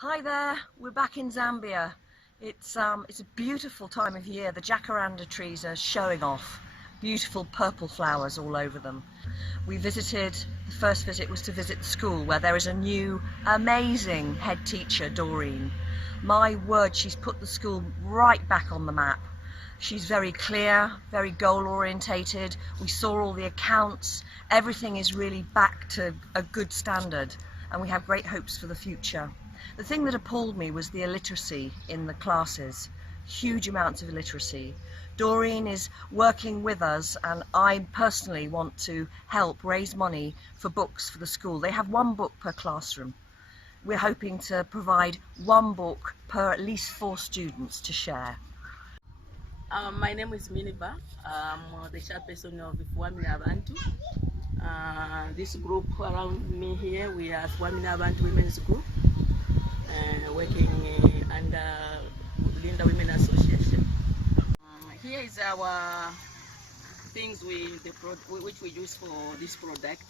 Hi there, we're back in Zambia. It's a beautiful time of year. The jacaranda trees are showing off. Beautiful purple flowers all over them. The first visit was to visit the school where there is a new amazing head teacher, Doreen. My word, she's put the school right back on the map. She's very clear, very goal orientated. We saw all the accounts. Everything is really back to a good standard and we have great hopes for the future. The thing that appalled me was the illiteracy in the classes, huge amounts of illiteracy. Doreen is working with us and I personally want to help raise money for books for the school. They have one book per classroom. We're hoping to provide one book per at least 4 students to share. My name is Miniba. I'm the chairperson of Women Abantu. This group around me here, we are Women Abantu Women's Group. Working under Linda Women Association. Here is our things which we use for this product.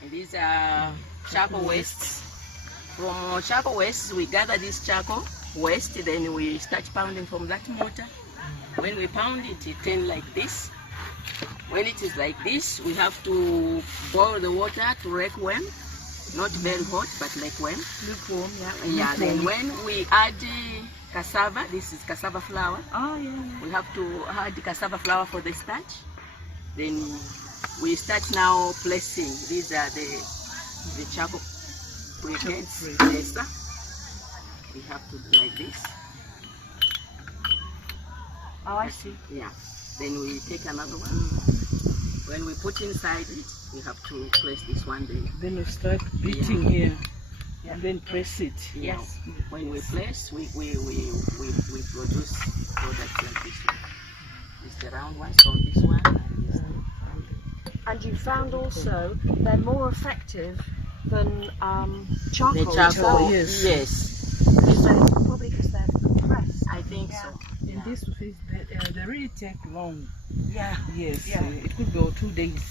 And these are charcoal wastes. From charcoal waste, we gather this charcoal waste, then we start pounding from that mortar. When we pound it, it turns like this. When it is like this, we have to boil the water to lukewarm. Not very hot, but lukewarm. Lukewarm, yeah. Yeah, then when we add cassava, this is cassava flour. Oh, yeah. We have to add cassava flour for the starch. Then we start now placing. These are the charcoal briquettes. We have to do like this. Oh, I see. Yeah. Then we take another one. When we put inside it, we have to place this one there. Then we start beating here, and then press it. Yes. When we place, we produce products like this one. It's the round one, so this one. And you found also they're more effective than charcoal. The charcoal, yes. Probably because they're compressed. I think so. In this phase, they really take long. Yeah. Yes, Yeah. it could go 2 days.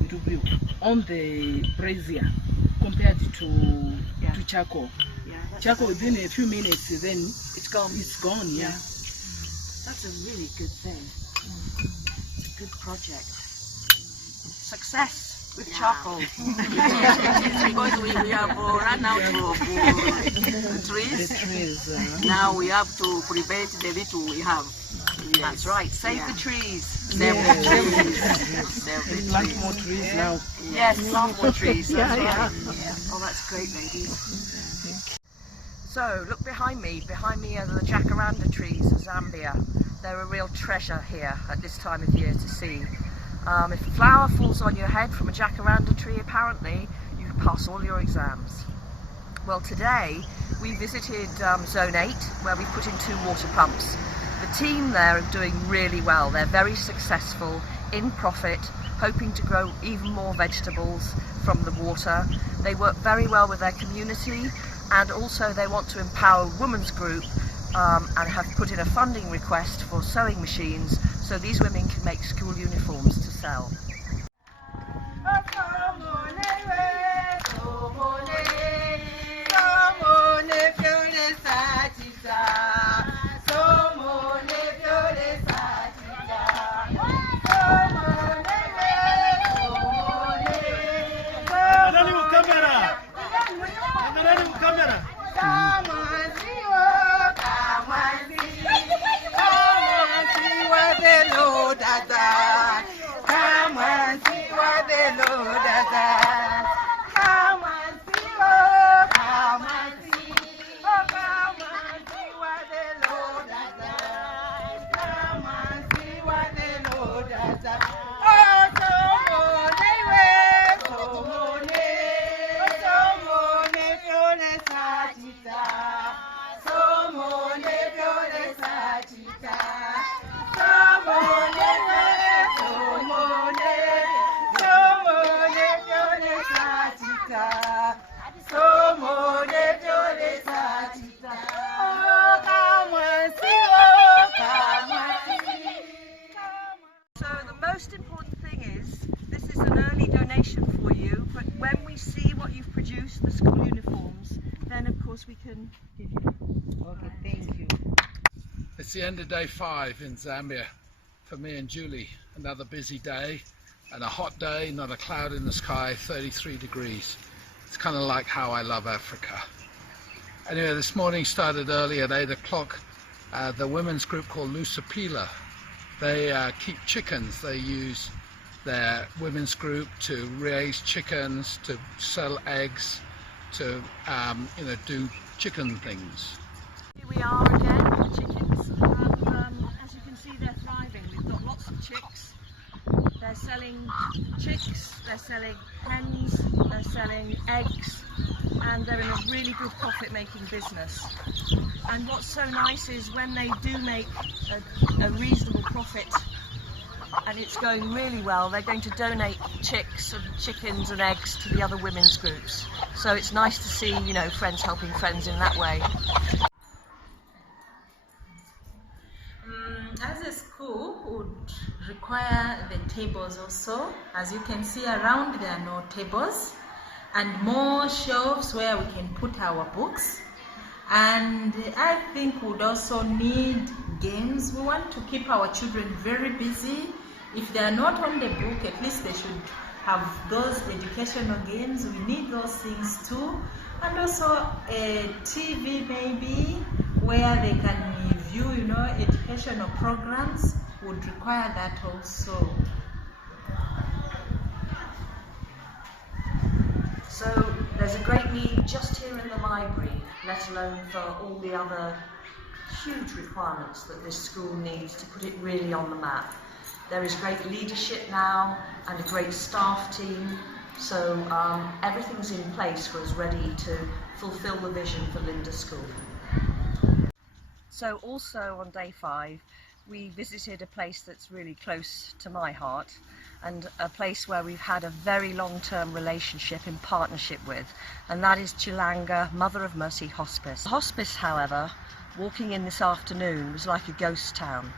It will be on the brazier compared to charcoal. Yeah, Charcoal within a few minutes, then it's gone. it's gone. Yeah. That's a really good thing. It's a good project. Success with charcoal. Because we have run out of trees. The trees. Now we have to prevent the little we have. That's right. Save the trees. Save the trees. Save the Plant trees. more trees now. Yes, plant more trees. That's Yeah, right. Oh, that's great, ladies. So, look behind me. Behind me are the jacaranda trees of Zambia. They're a real treasure here at this time of year to see. If a flower falls on your head from a jacaranda tree, apparently you can pass all your exams. Well, today we visited Zone 8, where we put in 2 water pumps. The team there are doing really well. They're very successful, in profit, hoping to grow even more vegetables from the water. They work very well with their community, and also they want to empower a women's group and have put in a funding request for sewing machines so these women can make school uniforms to sell. So the most important thing is, this is an early donation for you, but when we see what you've produced, the school uniforms, then of course course we can give you. Okay, thank you. It's the end of day 5 in Zambia for me and Julie. Another busy day and a hot day, not a cloud in the sky, 33 degrees. It's kind of like how I love Africa. Anyway, this morning started early at 8 o'clock. The women's group called Lusapila, they keep chickens. They use their women's group to raise chickens, to sell eggs, to do chicken things. Here we are again with the chickens, and as you can see they're thriving. We've got lots of chicks. They're selling chicks, they're selling hens, they're selling eggs, and they're in a really good profit-making business. And what's so nice is when they do make a reasonable profit and it's going really well, they're going to donate chicks and chickens and eggs to the other women's groups. So it's nice to see, you know, friends helping friends in that way. As a school would require the tables also. As you can see around, there are no tables, and more shelves where we can put our books. And I think we'd also need games. We want to keep our children very busy. If they are not on the book, at least they should have those educational games. We need those things too. And also a TV maybe where they can view, you know, educational programs would require that also. So there's a great need just here in the library, let alone for all the other huge requirements that this school needs to put it really on the map. There is great leadership now and a great staff team, so everything's in place for us ready to fulfill the vision for Linda School. So also on day 5 we visited a place that's really close to my heart, and a place where we've had a very long-term relationship in partnership with, and that is Chilanga Mother of Mercy Hospice. The hospice, however, walking in this afternoon was like a ghost town.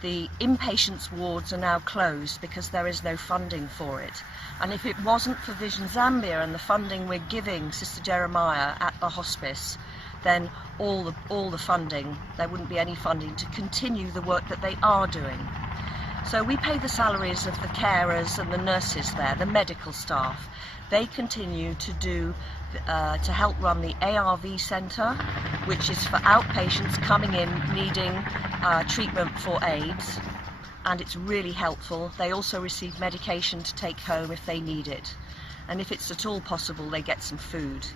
The inpatients wards are now closed because there is no funding for it, and if it wasn't for Vision Zambia and the funding we're giving Sister Jeremiah at the hospice, then all the funding, there wouldn't be any funding to continue the work that they are doing. So we pay the salaries of the carers and the nurses there, the medical staff. They continue to do to help run the ARV centre, which is for outpatients coming in needing treatment for AIDS, and it's really helpful. They also receive medication to take home if they need it, and if it's at all possible they get some food.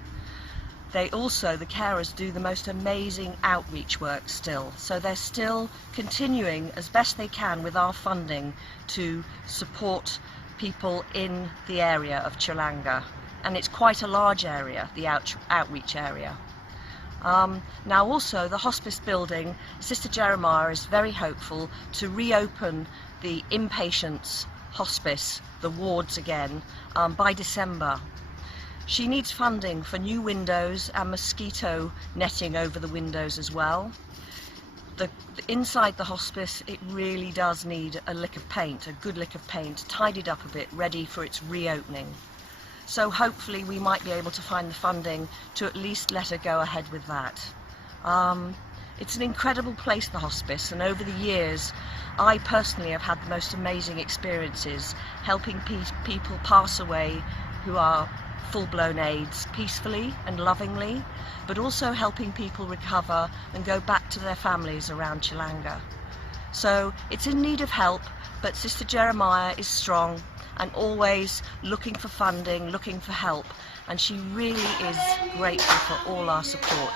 They also, the carers, do the most amazing outreach work still. So they're still continuing as best they can with our funding to support people in the area of Chilanga. And it's quite a large area, the outreach area. Now also the hospice building, Sister Jeremiah is very hopeful to reopen the inpatients hospice, the wards again, by December. She needs funding for new windows and mosquito netting over the windows as well. Inside the hospice, it really does need a lick of paint, a good lick of paint, tidied up a bit, ready for its reopening. So hopefully we might be able to find the funding to at least let her go ahead with that. It's an incredible place, the hospice, and over the years I personally have had the most amazing experiences helping people pass away who are full-blown AIDS peacefully and lovingly, but also helping people recover and go back to their families around Chilanga. So it's in need of help, but Sister Jeremiah is strong and always looking for funding, looking for help, and she really is grateful for all our support.